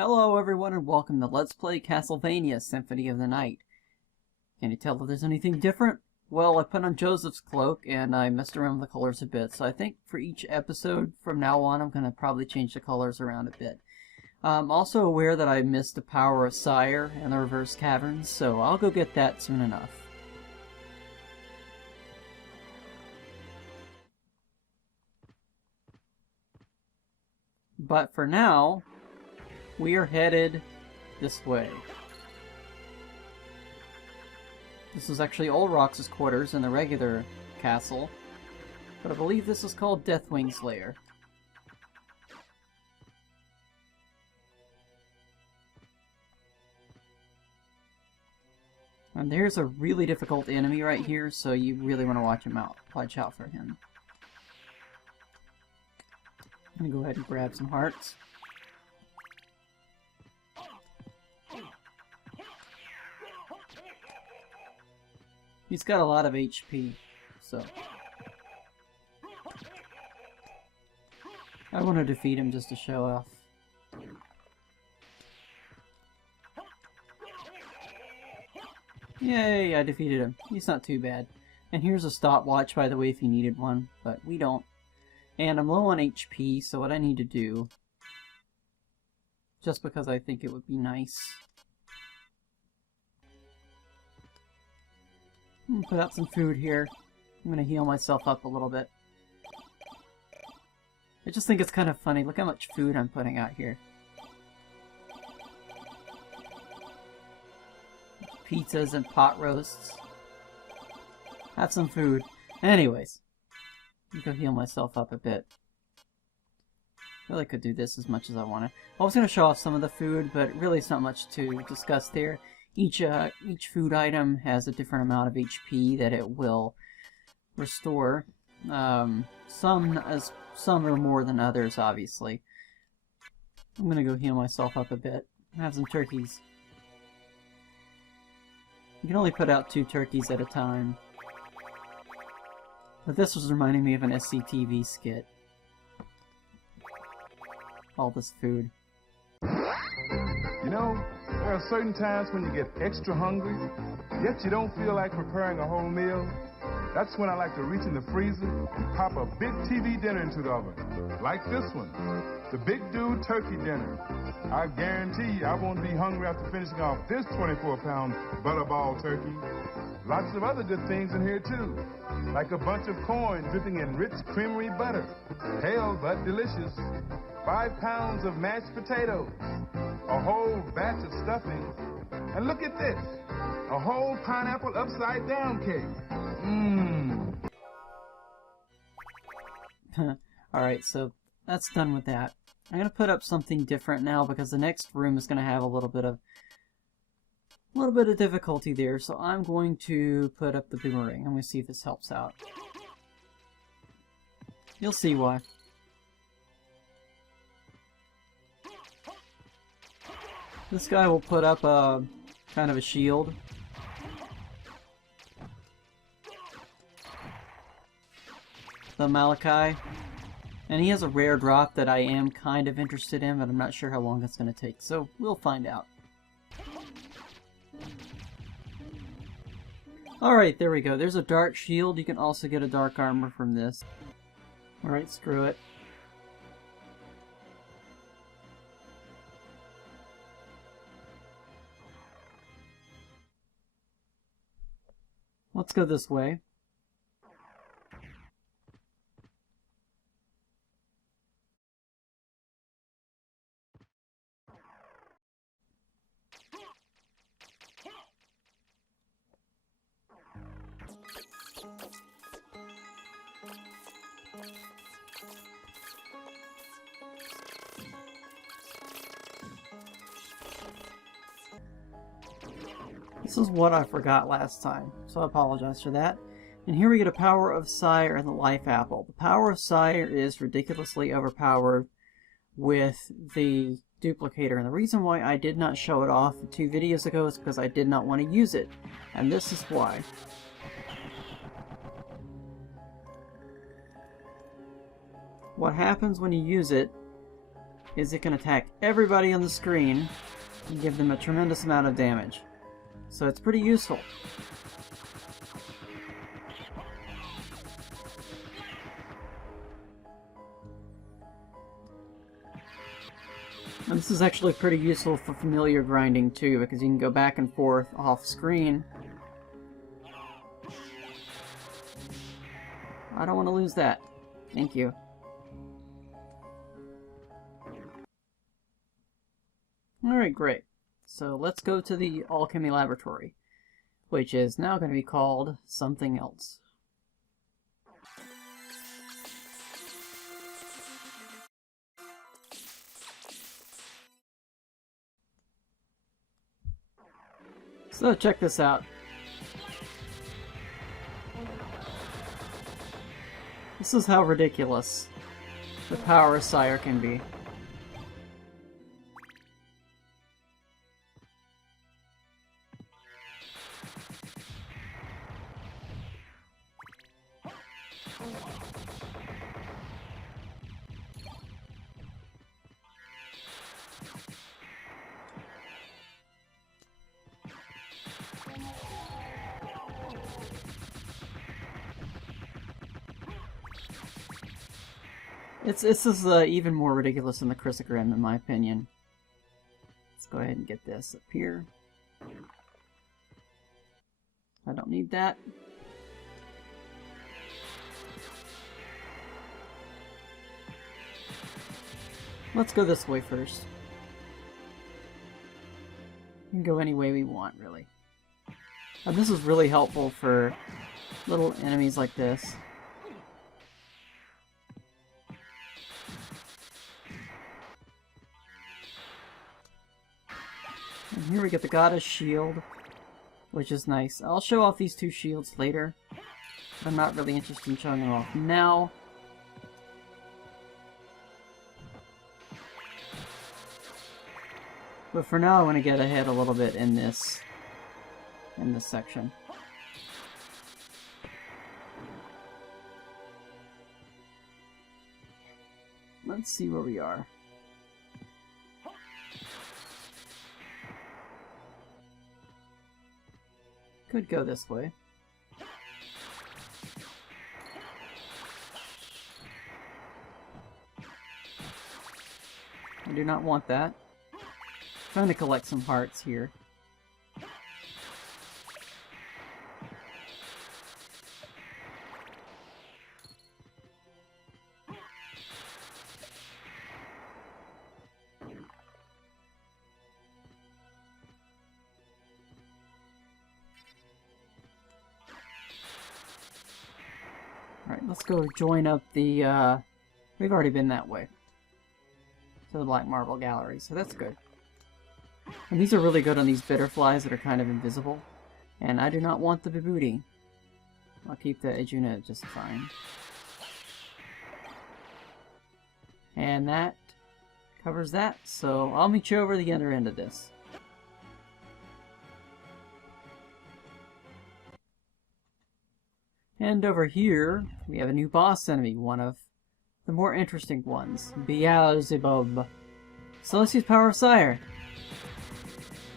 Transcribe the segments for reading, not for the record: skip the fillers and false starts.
Hello everyone and welcome to Let's Play Castlevania Symphony of the Night. Can you tell if there's anything different? Well, I put on Joseph's cloak and I messed around with the colors a bit, so I think for each episode from now on I'm going to probably change the colors around a bit. I'm also aware that I missed the Power of Sire and the Reverse Caverns, so I'll go get that soon enough. But for now, we are headed this way. This is actually Old Rox's quarters in the regular castle, but I believe this is called Deathwing's Lair. And there's a really difficult enemy right here, so you really want to watch out for him. I'm gonna go ahead and grab some hearts. He's got a lot of HP, so I want to defeat him just to show off. Yay, I defeated him. He's not too bad. And here's a stopwatch, by the way, if you needed one, but we don't. And I'm low on HP, so what I need to do, just because I think it would be nice, I'm gonna put out some food here. I'm gonna heal myself up a little bit. I just think it's kind of funny. Look how much food I'm putting out here. Pizzas and pot roasts. Have some food. Anyways. I'm gonna heal myself up a bit. Really could do this as much as I wanted. I was gonna show off some of the food, but really it's not much to discuss there. Each food item has a different amount of HP that it will restore. Some are more than others, obviously. I'm gonna go heal myself up a bit. Have some turkeys. You can only put out 2 turkeys at a time. But this was reminding me of an SCTV skit. All this food. You know, there are certain times when you get extra hungry, yet you don't feel like preparing a whole meal. That's when I like to reach in the freezer and pop a big TV dinner into the oven. Like this one, the Big Dude Turkey Dinner. I guarantee you I won't be hungry after finishing off this 24-pound butterball turkey. Lots of other good things in here too, like a bunch of corn dripping in rich creamery butter. Hale but delicious. 5 pounds of mashed potatoes. A whole batch of stuffing. And look at this. A whole pineapple upside down cake. Mmm. Alright, so that's done with that. I'm going to put up something different now because the next room is going to have a little bit of difficulty there. So I'm going to put up the boomerang. I'm going to see if this helps out. You'll see why. This guy will put up a kind of a shield. The Malachi. And he has a rare drop that I am kind of interested in, but I'm not sure how long it's going to take. So we'll find out. Alright, there we go. There's a dark shield. You can also get a dark armor from this. Alright, screw it. Let's go this way. This is what I forgot last time, so I apologize for that. And here we get a Power of Sire and the Life Apple. The Power of Sire is ridiculously overpowered with the duplicator, and the reason why I did not show it off 2 videos ago is because I did not want to use it, and this is why. What happens when you use it is it can attack everybody on the screen and give them a tremendous amount of damage. So it's pretty useful. And this is actually pretty useful for familiar grinding too, because you can go back and forth off screen. I don't want to lose that. Thank you. Alright, great. So let's go to the Alchemy Laboratory, which is now going to be called something else. So check this out. This is how ridiculous the Power of Sire can be. This is even more ridiculous than the Chrysogrim, in my opinion. Let's go ahead and get this up here. I don't need that. Let's go this way first. We can go any way we want, really. This is really helpful for little enemies like this. And here we get the Goddess Shield, which is nice. I'll show off these two shields later. I'm not really interested in showing them off now. But for now I want to get ahead a little bit in this section. Let's see where we are. Could go this way. I do not want that. Trying to collect some hearts here. Alright, let's go join up the, we've already been that way. To the Black Marble Gallery, so that's good. And these are really good on these bitterflies that are kind of invisible. And I do not want the Vibhuti. I'll keep the Ejuna just fine. And that covers that, so I'll meet you over the other end of this. And over here, we have a new boss enemy, one of the more interesting ones, Beelzebub. So let's use Power of Sire.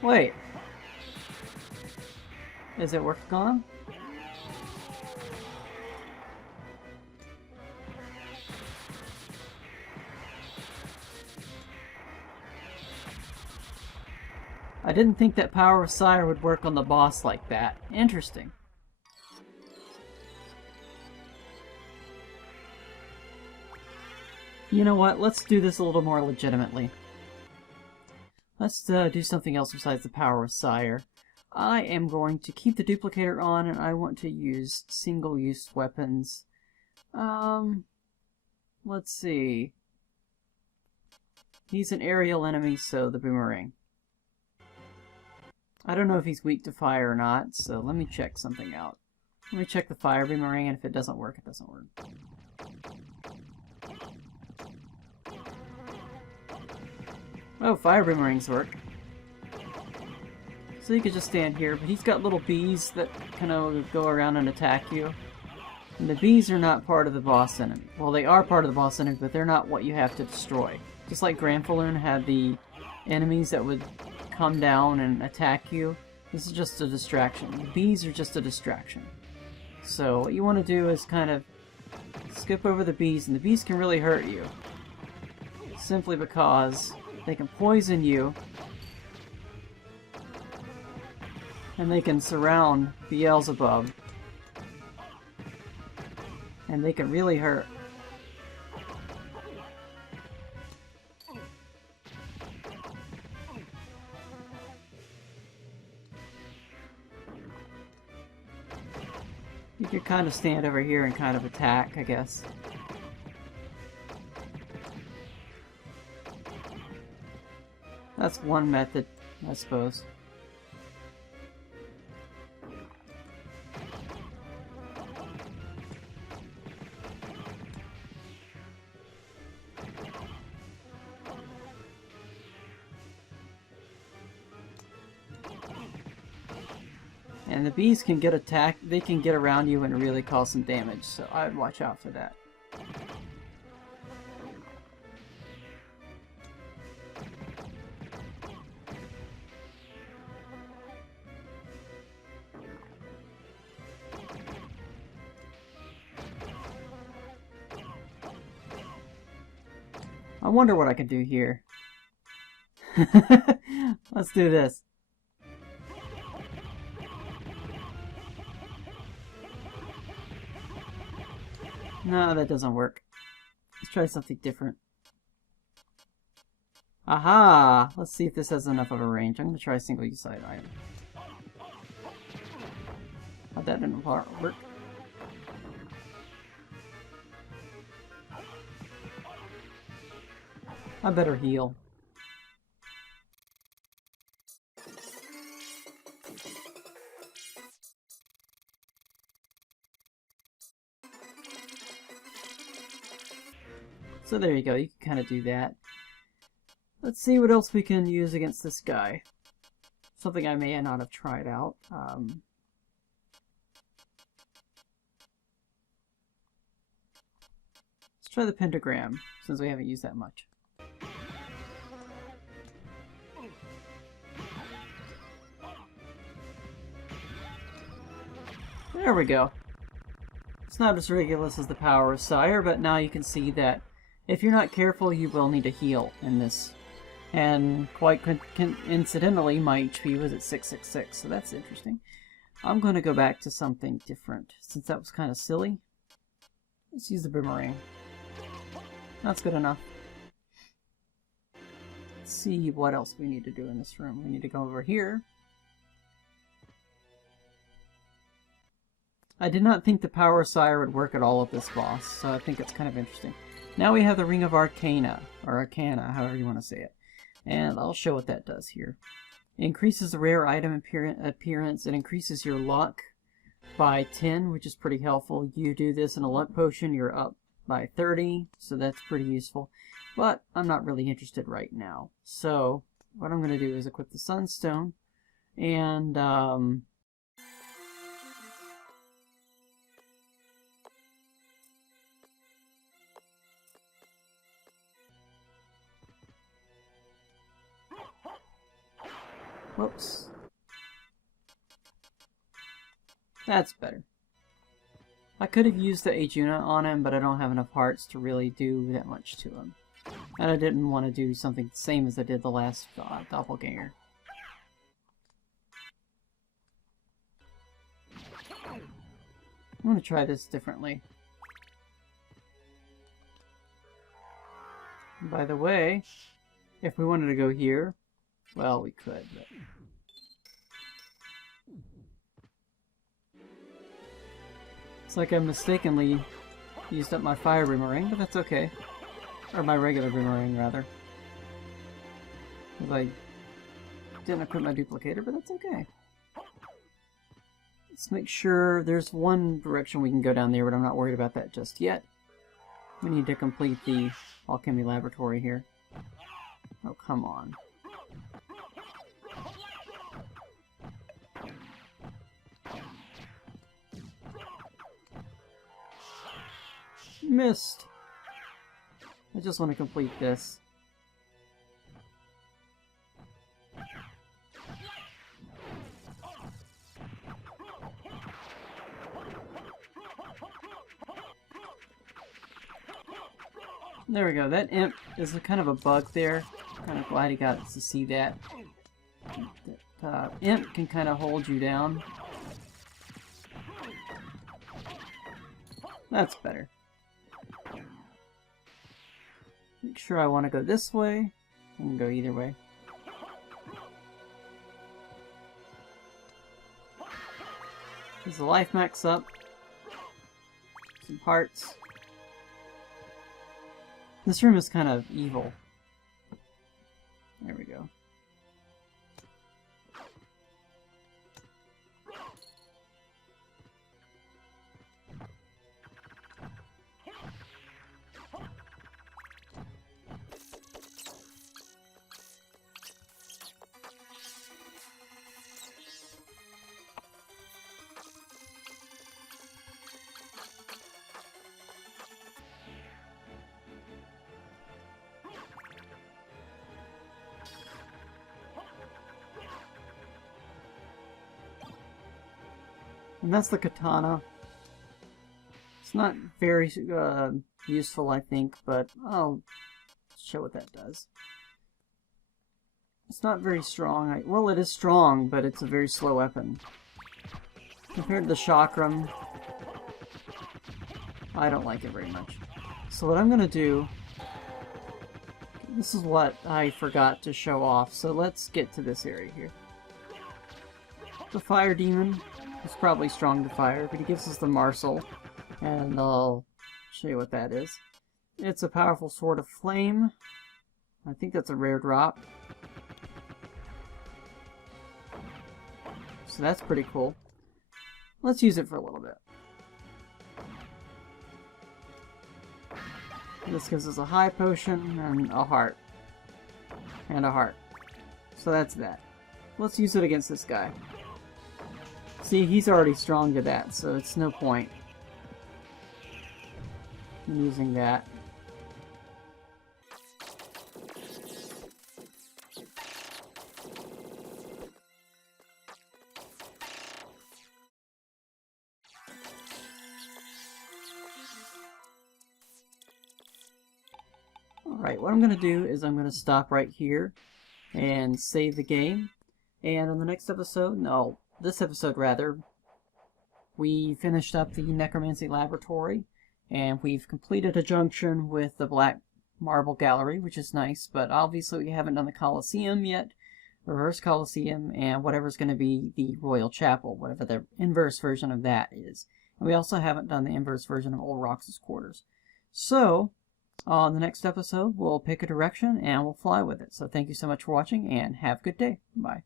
Wait. Is it working on him? I didn't think that Power of Sire would work on the boss like that. Interesting. You know what? Let's do this a little more legitimately. Let's do something else besides the Power of Sire. I am going to keep the duplicator on, and I want to use single-use weapons. Let's see. He's an aerial enemy, so the boomerang. I don't know if he's weak to fire or not, so let me check something out. Let me check the fire boomerang, and if it doesn't work, it doesn't work. Oh, fire boomerangs work. So you could just stand here, but he's got little bees that kind of go around and attack you. And the bees are not part of the boss enemy. Well, they are part of the boss enemy, but they're not what you have to destroy. Just like Granfaloon had the enemies that would come down and attack you, this is just a distraction. The bees are just a distraction. So what you want to do is kind of skip over the bees, and the bees can really hurt you. Simply because they can poison you, and they can surround Beelzebub, and they can really hurt. You could kind of stand over here and kind of attack, I guess. That's one method, I suppose. And the bees can get attacked, they can get around you and really cause some damage, so I'd watch out for that. I wonder what I can do here. Let's do this. No, that doesn't work. Let's try something different. Aha! Let's see if this has enough of a range. I'm going to try a single-use item. How'd that didn't work? I better heal. So there you go, you can kind of do that. Let's see what else we can use against this guy. Something I may not have tried out. Let's try the pentagram, since we haven't used that much. There we go. It's not as ridiculous as the Power of Sire, but now you can see that if you're not careful, you will need to heal in this. And quite incidentally, my HP was at 666, so that's interesting. I'm going to go back to something different, since that was kind of silly. Let's use the boomerang. That's good enough. Let's see what else we need to do in this room. We need to go over here. I did not think the Power of Sire would work at all with this boss, so I think it's kind of interesting. Now we have the Ring of Arcana, or Arcana, however you want to say it. And I'll show what that does here. It increases the rare item appearance. It increases your luck by 10, which is pretty helpful. You do this in a luck potion, you're up by 30, so that's pretty useful. But I'm not really interested right now. So what I'm going to do is equip the Sunstone, and whoops. That's better. I could have used the Ajuna on him, but I don't have enough hearts to really do that much to him. And I didn't want to do something the same as I did the last doppelganger. I'm going to try this differently. By the way, if we wanted to go here, well, we could, but... It's like I mistakenly used up my fire boomerang, but that's okay. Or my regular boomerang, rather. Because I didn't equip my duplicator, but that's okay. Let's make sure there's one direction we can go down there, but I'm not worried about that just yet. We need to complete the Alchemy Laboratory here. Oh, come on. Missed. I just want to complete this. There we go. That imp is a kind of a bug there. Kind of glad he got to see that. Imp can kind of hold you down. That's better. Make sure I want to go this way. I can go either way. Does the life max up? Some parts. This room is kind of evil. There we go. And that's the katana. It's not very useful, I think, but I'll show what that does. It's not very strong. Well, it is strong, but it's a very slow weapon. Compared to the chakram, I don't like it very much. So what I'm going to do... This is what I forgot to show off, so let's get to this area here. The fire demon. He's probably strong to fire, but he gives us the Marcel, and I'll show you what that is. It's a powerful sword of flame. I think that's a rare drop. So that's pretty cool. Let's use it for a little bit. This gives us a high potion and a heart. And a heart. So that's that. Let's use it against this guy. See, he's already strong to that, so it's no point in using that. Alright, what I'm going to do is I'm going to stop right here and save the game. And on the next episode, no, this episode rather, we finished up the Necromancy Laboratory, and we've completed a junction with the Black Marble Gallery, which is nice, but obviously we haven't done the Colosseum yet, Reverse Colosseum, and whatever's going to be the Royal Chapel, whatever the inverse version of that is. And we also haven't done the inverse version of Old Roxas' Quarters. So, on the next episode, we'll pick a direction and we'll fly with it. So thank you so much for watching, and have a good day. Bye.